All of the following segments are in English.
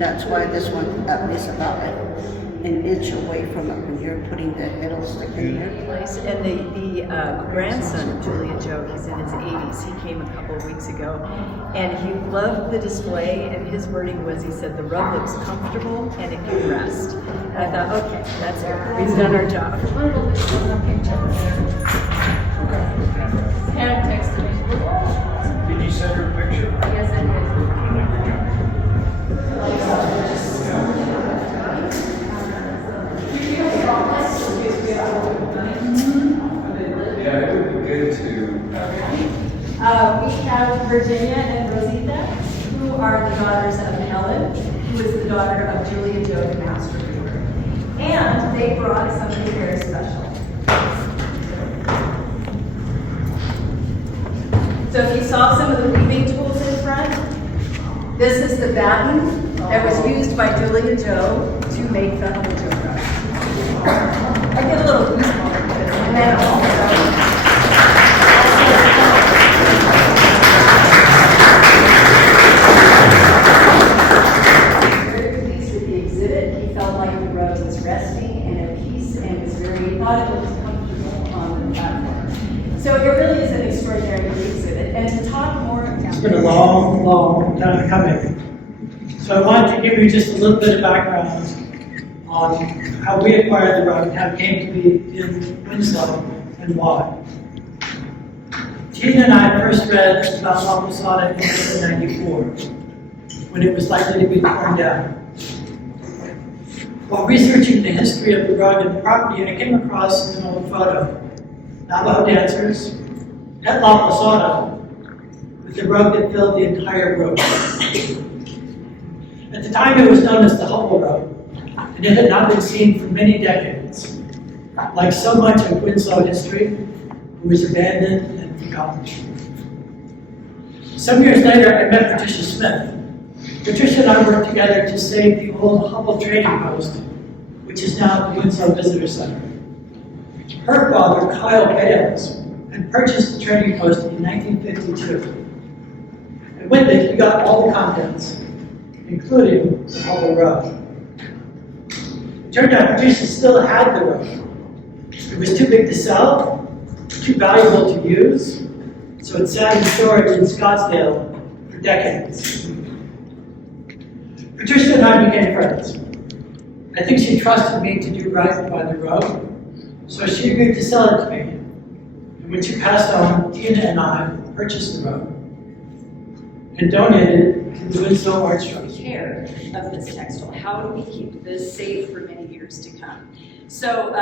that's why this one is about an inch away from it when you're putting the heddles like in there. Nice. And the grandson of Lillie Joe, he's in his 80s. He came a couple of weeks ago, and he loved the display. And his wording was, he said, "The rug looks comfortable and it can rest." And I thought, okay, that's it. We've done our job. Pam texted me. Did you send her a picture? Yes, I did. Yeah, it would be good to. We have Virginia and Rosita, who are the daughters of Helen, who is the daughter of Lillie Joe, the master weaver. And they brought something very special. So if you saw some of the weaving tools in front, this is the batten that was used by Lillie Joe to make the Hubbell Joe rug. I get a little goosebumps because, and then also. Very pleased with the exhibit. He felt like the rug was resting and at peace and was very, thought it was comfortable on the platform. So it really is an extraordinary exhibit. And to talk more about It's been a long, long time coming. So I wanted to give you just a little bit of background on how we acquired the rug, how it came to be in Winslow, and why. Tina and I first read about La Posada in 1994, when it was likely to be torn down. While researching the history of the rug and the property, I came across an old photo. Navajo dancers at La Posada with the rug that filled the entire room. At the time, it was known as the Hubbell Rug, and it had not been seen for many decades. Like so much of Winslow history, it was abandoned and forgotten. Some years later, I met Patricia Smith. Patricia and I worked together to save the old Hubbell Trading Post, which is now the Winslow Visitor Center. Her father, Kyle Bales, had purchased the trading post in 1952. And with it, he got all the contents, including the Hubbell rug. It turned out Patricia still had the rug. It was too big to sell, too valuable to use, so it sat in storage in Scottsdale for decades. Patricia and I became friends. I think she trusted me to do right by the rug, so she agreed to sell it to me. And when she passed on, Tina and I purchased the rug and donated it to the Winslow Art Trust. Care of this textile. How do we keep this safe for many years to come? So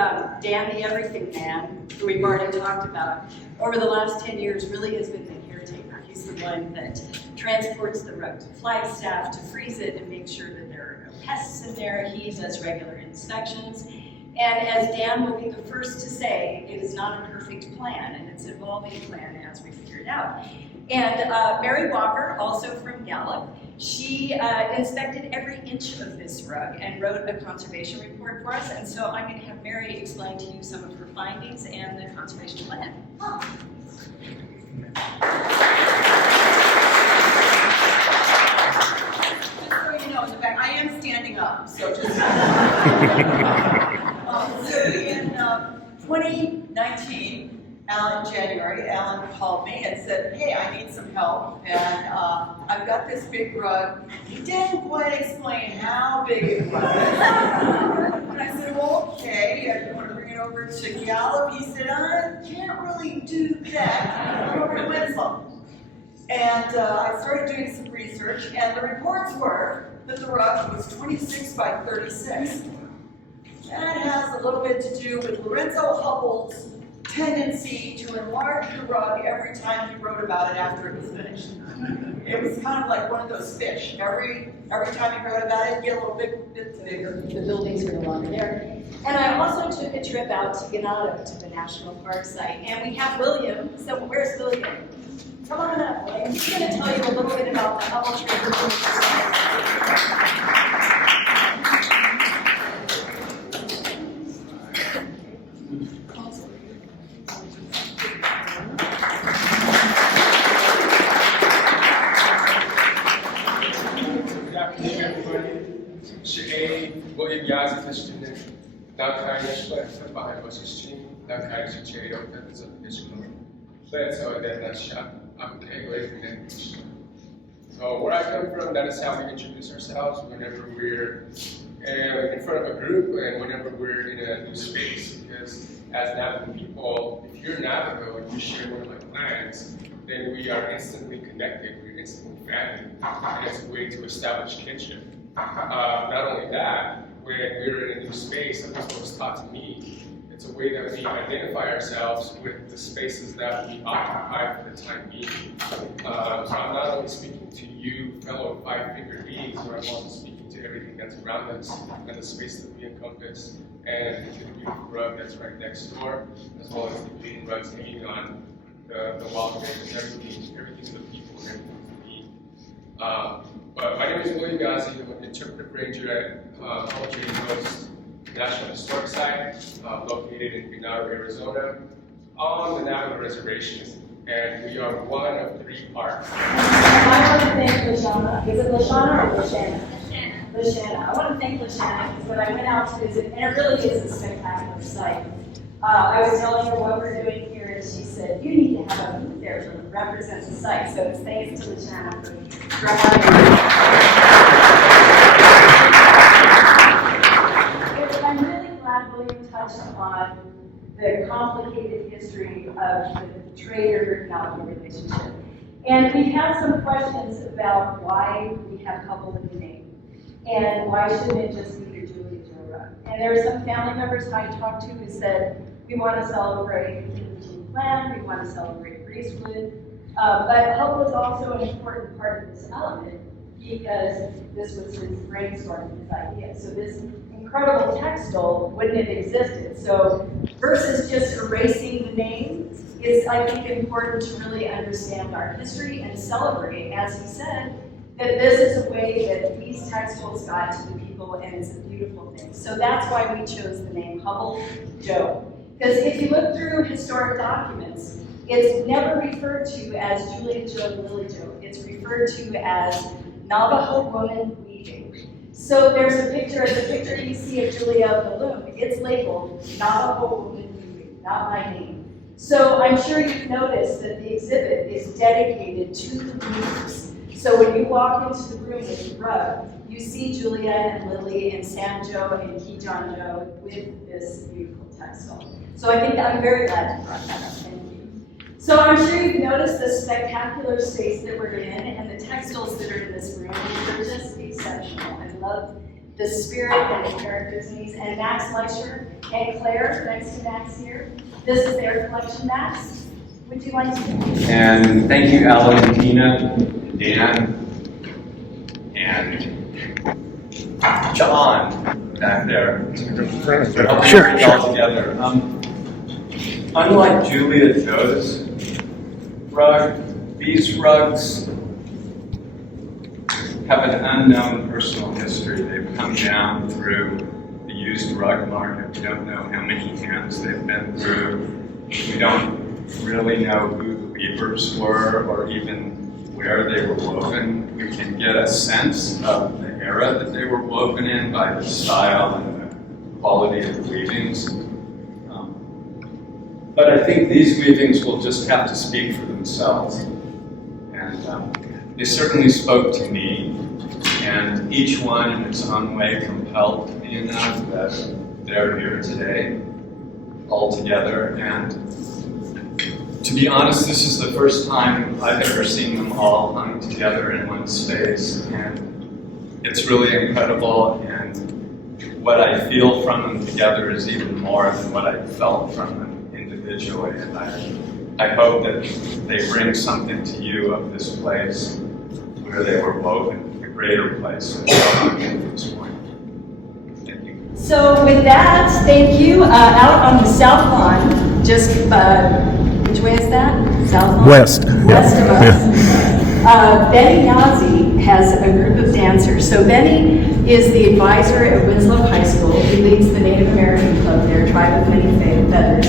Dan, the everything man, who we've already talked about, over the last 10 years really has been the caretaker. He's the one that transports the rug to Flagstaff to freeze it and make sure that there are no pests in there. He does regular inspections. And as Dan will be the first to say, it is not a perfect plan, and it's an evolving plan as we figure it out. And Mary Walker, also from Gallup, she inspected every inch of this rug and wrote a conservation report for us. And so I'm going to have Mary explain to you some of her findings and the conservation plan. Just so you know, in the back, I am standing up, so just. So in 2019, in January, Alan called me and said, "Hey, I need some help, and I've got this big rug." He didn't quite explain how big it was. And I said, "Well, okay, you want to bring it over to Gallup?" He said, "I can't really do that. I'm over to Winslow." And I started doing some research, and the reports were that the rug was 26 by 36. That has a little bit to do with Lorenzo Hubbell's tendency to enlarge the rug every time he wrote about it after it was finished. It was kind of like one of those fish. Every time he wrote about it, get a little bit bigger. The buildings are no longer there. And I also took a trip out to Ganado, to the National Park site. And we have William. So where's William? Come on up, William. He's going to tell you a little bit about the Hubbell Trading Post. Good afternoon, everybody. nakainishleta pahemosishin, nakaishicheri okatsa ishkno. So that's so where I come from, that is how we introduce ourselves whenever we're in front of a group and whenever we're in a new space. Because as Navajo people, if you're Navajo and you share one of my clans, then we are instantly connected, we're instantly family. And it's a way to establish kinship. Not only that, when we're in a new space, at least what was taught to me, it's a way that we identify ourselves with the spaces that we occupy for the time being. So I'm not only speaking to you, fellow five-fingered beings, but I'm also speaking to everything that's around us and the space that we encompass, and to the beautiful rug that's right next door, as well as the bleeding rugs hanging on the wall there. Everything's the people and everything's the me. But my name is William Gazi. I'm an interpretive ranger at Hubbell Trading Post National Historic Site, located in Venado, Arizona, on the Navajo reservations, and we are one of 3 parks. I want to thank Lashana. Is it Lashana or Lashana? Lashana. I want to thank Lashana because when I went out to visit, and it really is a spectacular site. I was telling her what we're doing here, and she said, you need to have a booth there to represent the site. So it's thanks to Lashana for having I'm really glad William touched on the complicated history of the trader-Navajo relationship. And we've had some questions about why we have Hubbell in the name, and why shouldn't it just be the Lillie Joe? And there are some family members I talked to who said, we want to celebrate the Kinlichii'nii clan, we want to celebrate Greasewood, but Hubbell is also an important part of this element because this was his brainstorming, his idea. So this incredible textile wouldn't have existed. So versus just erasing the name, it's, I think, important to really understand our history and celebrate, as he said, that this is a way that these textiles got to the people, and it's a beautiful thing. So that's why we chose the name Hubbell Joe. Because if you look through historic documents, it's never referred to as Julia Joe and Lillie Joe. It's referred to as Navajo woman weaving. So there's a picture, the picture you see of Julia the loom, it's labeled Navajo woman weaving, not my name. So I'm sure you've noticed that the exhibit is dedicated to the weavers. So when you walk into the room with the rug, you see Julia and Lillie and Sam Joe and Kijan Joe with this beautiful textile. So I think I'm very glad you brought that up. Thank you. So I'm sure you've noticed the spectacular space that we're in and the textiles that are in this room. They're just exceptional. I love the spirit and the characters in these. And Max Licher and Claire, next to Max here. This is their collection, Max. Would you like to? And thank you, Alan and Tina, and Dan, and John back there. Sure. All together. Unlike Julia Joe's rug, these rugs have an unknown personal history. They've come down through the used rug market. We don't know how many hands they've been through. We don't really know who the weavers were or even where they were woven. We can get a sense of the era that they were woven in by the style and the quality of the weavings. But I think these weavings will just have to speak for themselves. And they certainly spoke to me, and each one in its own way compelled me enough that they're here today, all together. And to be honest, this is the first time I've ever seen them all hung together in one space, and it's really incredible. And what I feel from them together is even more than what I felt from them individually. And I hope that they bring something to you of this place where they were woven, a greater place than at this point. Thank you. So with that, thank you. Out on the south lawn, just which way is that? South lawn? West. West of us. Benny Nazi has a group of dancers. So Benny is the advisor at Winslow High School. He leads the Native American Club there, Tribe of Many Feathers.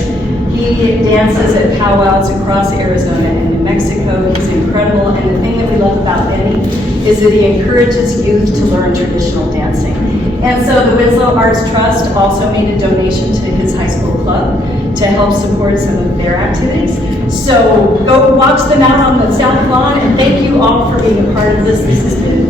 He dances at powwows across Arizona and New Mexico. He's incredible. And the thing that we love about Benny is that he encourages youth to learn traditional dancing. And so the Winslow Arts Trust also made a donation to his high school club to help support some of their activities. So go watch them out on the South Lawn, and thank you all for being a part of this. This has been